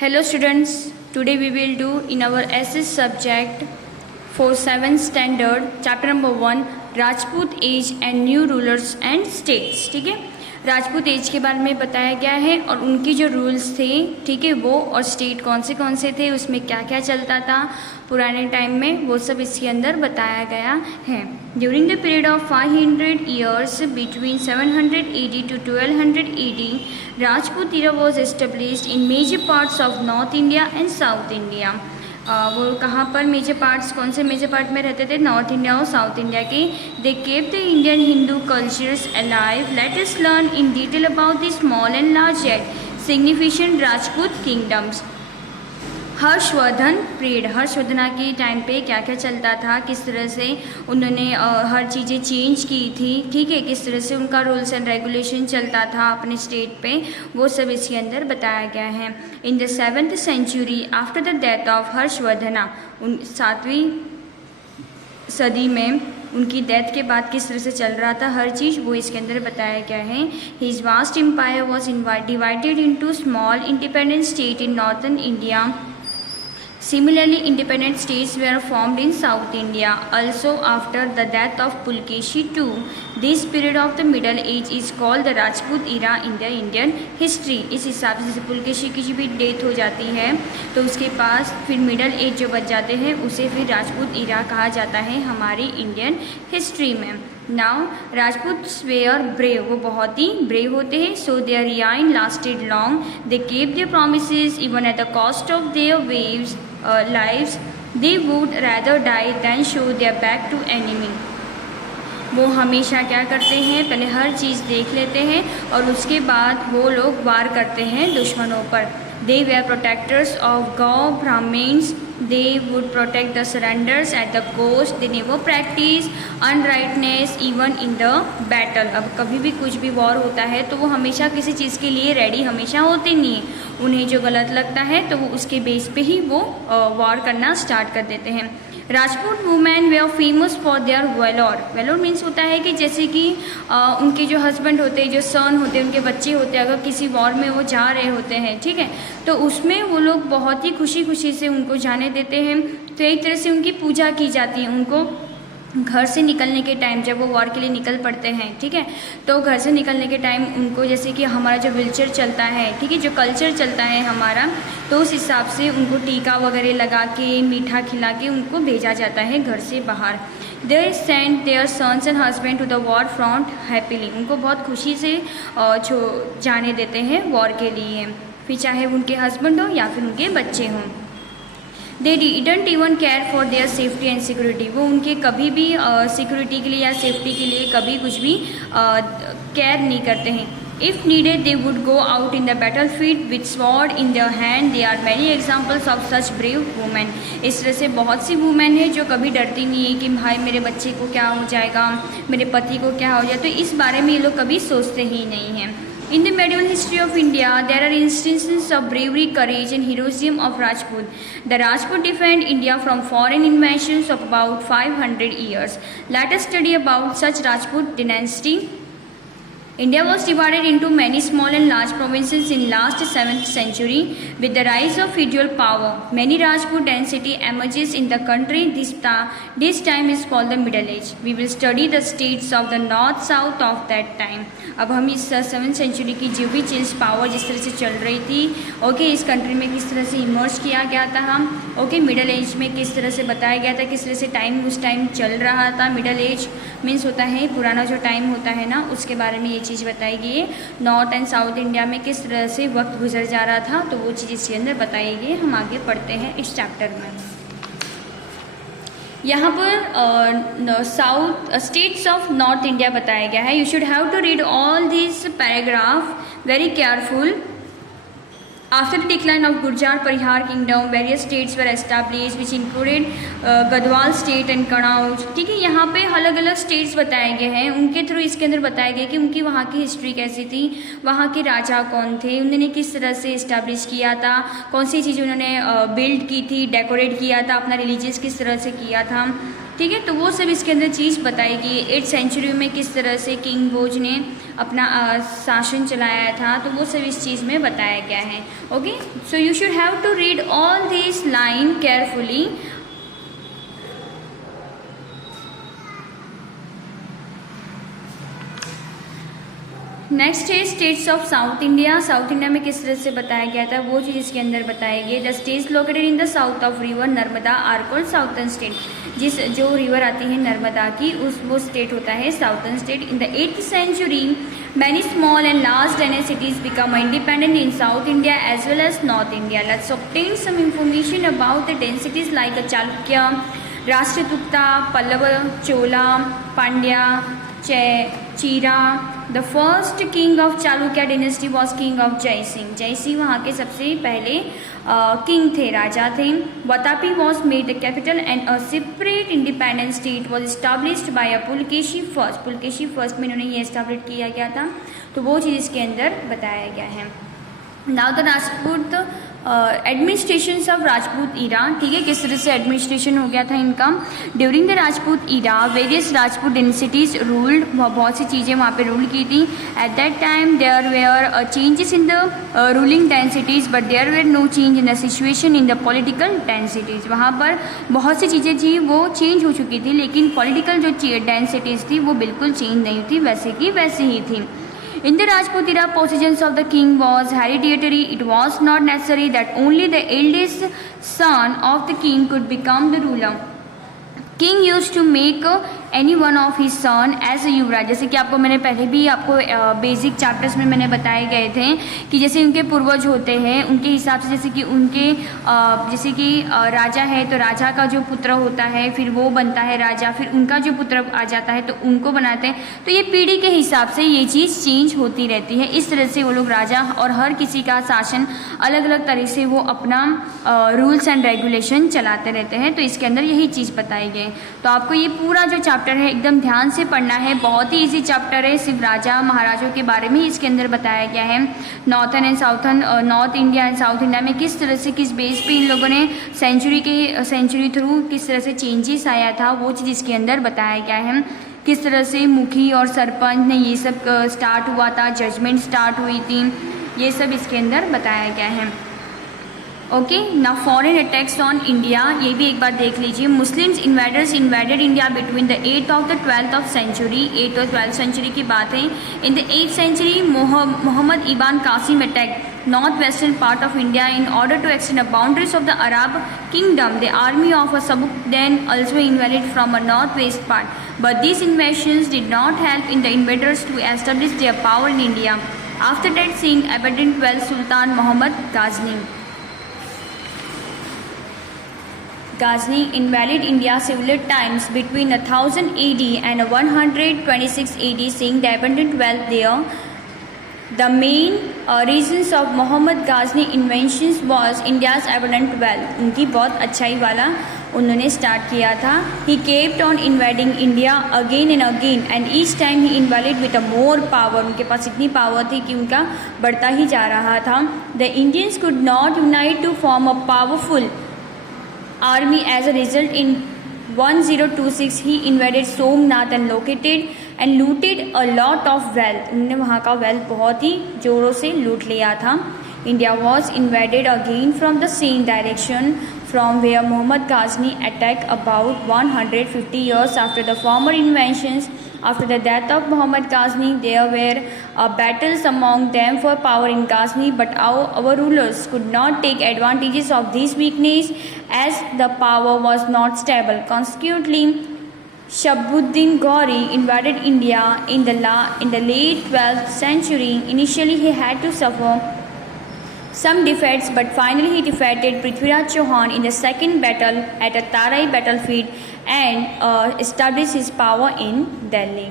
Hello students, today we will do in our SS subject for 7th standard chapter number 1 Rajput age and new rulers and states. ठीक है, Rajput as के बारे में बताया गया है और उनकी जो रूल्स थे, ठीक है, वो और स्टेट कौन से थे, उसमें क्या क्या चलता था पुराने टाइम में, वो सब इसके अंदर बताया गया है। During the period of 500 years between 700 AD to 1200 AD, Rajput era was established in major parts of North India and South India। वो कहाँ पर मेजर पार्ट्स, कौन से मेजर पार्ट में रहते थे? नॉर्थ इंडिया और साउथ इंडिया के। They keep the Indian Hindu cultures alive. Let us learn in detail about the small and large at significant Rajput kingdoms. Harshvardhan period, Harshvardhana के टाइम पे क्या क्या चलता था, किस तरह से उन्होंने हर चीज़ें चेंज की थी, ठीक है, किस तरह से उनका रूल्स एंड रेगुलेशन चलता था अपने स्टेट पे, वो सब इसके अंदर बताया गया है। In the 7th century after the death of Harshavardhana, 7वीं सदी में उनकी डेथ के बाद किस तरह से चल रहा था हर चीज़, वो इसके अंदर बताया गया है। His vast empire was divided into small independent state in northern India. Similarly, independent states were formed in South India. Also, after the death of Pulkeshi II, this period of the Middle Age is called the Rajput era in the Indian history. इस हिसाब से पुलकेशी की भी death हो जाती है तो उसके पास फिर मिडल एज जो बच जाते हैं उसे फिर राजपूत इरा कहा जाता है हमारी इंडियन हिस्ट्री में। नाउ राजपूत वेयर ब्रेव, वो बहुत ही ब्रेव होते हैं। So their reign lasted long, they kept their promises even at the cost of their lives, they would rather die than show their back to enemy। वो हमेशा क्या करते हैं, पहले हर चीज़ देख लेते हैं और उसके बाद वो लोग वार करते हैं दुश्मनों पर। They were protectors of Gau Brahmins. They would protect the surrenders at the coast. They never practice uprightness even in the battle। अब कभी भी कुछ भी वॉर होता है तो वो हमेशा किसी चीज़ के लिए रेडी हमेशा होते नहीं हैं। उन्हें जो गलत लगता है तो वो उसके बेस पे ही वो वॉर करना स्टार्ट कर देते हैं। Rajput women they are famous for their valour. Valour means होता है कि जैसे कि उनके जो हस्बैंड होते हैं, जो सन होते हैं, उनके बच्चे होते हैं, अगर किसी वॉर में वो जा रहे होते हैं, ठीक है, तो उसमें वो लोग बहुत ही खुशी खुशी से उनको जाने देते हैं। तो एक तरह से उनकी पूजा की जाती है। उनको घर से निकलने के टाइम जब वो वॉर के लिए निकल पड़ते हैं, ठीक है, तो घर से निकलने के टाइम उनको जैसे कि हमारा जो विल्चर चलता है, ठीक है, जो कल्चर चलता है हमारा, तो उस हिसाब से उनको टीका वगैरह लगा के मीठा खिला के उनको भेजा जाता है घर से बाहर। They send their sons and husband to the war front happily. उनको बहुत खुशी से जाने देते हैं वॉर के लिए, फिर चाहे उनके हस्बैंड हो या फिर उनके बच्चे हों। They didn't even care for their safety and security. वो उनके कभी भी सिक्योरिटी के लिए या सेफ्टी के लिए कभी कुछ भी केयर नहीं करते हैं। If needed they would go out in the battle field with sword in their hand. They are many examples of such brave women. इस तरह से बहुत सी वुमेन है जो कभी डरती नहीं है कि भाई मेरे बच्चे को क्या हो जाएगा, मेरे पति को क्या हो जाए, तो इस बारे में ये लोग कभी सोचते ही नहीं हैं। In the medieval history of India, there are instances of bravery, courage and heroism of Rajput. The Rajput defend India from foreign invasions of about 500 years. Let us study about such Rajput dynasty. India was divided into many small and large provinces in last 7th century. With the rise of feudal power, many Rajput dynasty emerges in the country. This time is called the Middle Age. We will study the states of the north south of that time. अब हम इस 7th century की जो भी change power जिस तरह से चल रही थी, ओके, इस कंट्री में किस तरह से इमर्ज किया गया था हम, ओके, मिडल एज में किस तरह से बताया गया था, किस तरह से टाइम उस टाइम चल रहा था। मिडल एज मीन्स होता है पुराना जो टाइम होता है ना, उसके बारे में ये चीज़ बताई गई है। नॉर्थ एंड साउथ इंडिया में किस तरह से वक्त गुजर जा रहा था, तो वो चीज़ इसके अंदर बताई गई है। हम आगे पढ़ते हैं इस चैप्टर में। यहाँ पर south states of north India बताया गया है। You should have to read all this paragraph very careful. After the decline of Gurjar Parihar kingdom, various states were established, which included Garhwal state and Kannauj. ठीक है, यहाँ पे अलग अलग स्टेट्स बताए गए हैं, उनके थ्रू इसके अंदर बताया गया कि उनकी वहाँ की हिस्ट्री कैसी थी, वहाँ के राजा कौन थे, उन्होंने किस तरह से इस्टेब्लिश किया था, कौन सी चीज़ उन्होंने बिल्ड की थी, डेकोरेट किया था, अपना रिलीजियस किस तरह से किया था, ठीक है। तो वो सब इसके अंदर चीज़ बताएगी। 8th सेंचुरी में किस तरह से किंग भोज ने अपना शासन चलाया था, तो वो सब इस चीज़ में बताया गया है। Okay, so you should have to read all this line carefully. Next है states of south India. South India में किस तरह से बताया गया था, वो चीज़ इसके अंदर बताई गई। The states located in the south of river Narmada are called southern state. जिस जो रिवर आती है नर्मदा की, वो स्टेट होता है southern state. In the 8th century many small and large dynasties become independent in south India as well as north India. Let's obtain some information about the dynasties like Chalukya, Rashtragupta, Pallava, Chola, Pandya, Chera. The first king of Chalukya dynasty was king of Jai Singh. जय सिंह वहाँ के सबसे पहले king थे, राजा थे। Vatapi was made the capital and a separate independent state was established by Pulakeshi first. Pulakeshi first में इन्होंने ये एस्टाब्लिश किया गया था, तो वो चीज़ इसके अंदर बताया गया है। Now the Rajput administration of Rajput era, ठीक है, किस तरह से एडमिनिस्ट्रेशन हो गया था इनका। During the Rajput era various Rajput dynasties ruled, बहुत सी चीज़ें वहाँ पे रूल की थी। At that time there were changes in the ruling dynasties but there were no change in the situation in the political dynasties. वहाँ पर बहुत सी चीज़ें थी वो चेंज हो चुकी थी, लेकिन पॉलिटिकल जो डेंसिटीज थी वो बिल्कुल चेंज नहीं थी, वैसे की वैसे ही थी। In the Rajput era, positions of the king was hereditary. It was not necessary that only the eldest son of the king could become the ruler. King used to make any one of his son as a युवराज। जैसे कि आपको मैंने पहले भी आपको basic chapters में मैंने बताए गए थे कि जैसे उनके पूर्वज होते हैं उनके हिसाब से, जैसे कि उनके जैसे कि राजा है तो राजा का जो पुत्र होता है फिर वो बनता है राजा, फिर उनका जो पुत्र आ जाता है तो उनको बनाते हैं। तो ये पीढ़ी के हिसाब से ये चीज़ चेंज होती रहती है। इस तरह से वो लोग राजा और हर किसी का शासन अलग अलग तरह से वो अपना रूल्स एंड रेगुलेशन चलाते रहते हैं। तो इसके अंदर यही चीज़ बताई गई। तो आपको ये पूरा जो चैप्टर है एकदम ध्यान से पढ़ना है, बहुत ही इजी चैप्टर है, सिर्फ राजा महाराजों के बारे में इसके अंदर बताया गया है। Northern and southern, north India and south India में किस तरह से किस बेस पे इन लोगों ने सेंचुरी थ्रू किस तरह से चेंजेस आया था वो चीज़ इसके अंदर बताया गया है। किस तरह से मुखी और सरपंच ने ये सब स्टार्ट हुआ था, जजमेंट स्टार्ट हुई थी, ये सब इसके अंदर बताया गया है। ओके, ना फॉरेन अटैक्स ऑन इंडिया, ये भी एक बार देख लीजिए। Muslims invaders invaded India between the 8th और the 12th of century. 8th और 12th सेंचुरी की बात है। In the 8th century Mohammed Ibn Qasim attack north western part of India in order to extend the boundaries of the Arab kingdom. The army of Sabuddin also invaded from a northwest part, but these invasions did not help in the invaders to establish their power in India. After that, Singh abandoned 12th Sultan Muhammad Ghazni. Ghazni invaded India several times between 1000 AD and 126 AD. Singh abandoned wealth there. The main reasons of Muhammad Ghazni inventions was India's abundant wealth. उनकी बहुत अच्छाई वाला उन्होंने start किया था। He kept on invading India again and again and each time he invaded with a more power. उनके पास इतनी power थी कि उनका बढ़ता ही जा रहा था। The Indians could not unite to form a powerful army. As a result, in 1026 he invaded Somnath and located and looted a lot of wealth. उन्होंने वहाँ का wealth बहुत ही जोरों से लूट लिया था। India was invaded again from the same direction from where Muhammad Ghazni attacked about 150 years after the former invasions. After the death of Muhammad Ghazni, there were battles among them for power in Ghazni, but our rulers could not take advantages of this weakness as the power was not stable. Consequently, Shahabuddin Ghori invaded India in the late 12th century. Initially, he had to suffer some defeats, but finally he defeated Prithviraj Chauhan in the second battle at a Tarai battlefield and established his power in Delhi.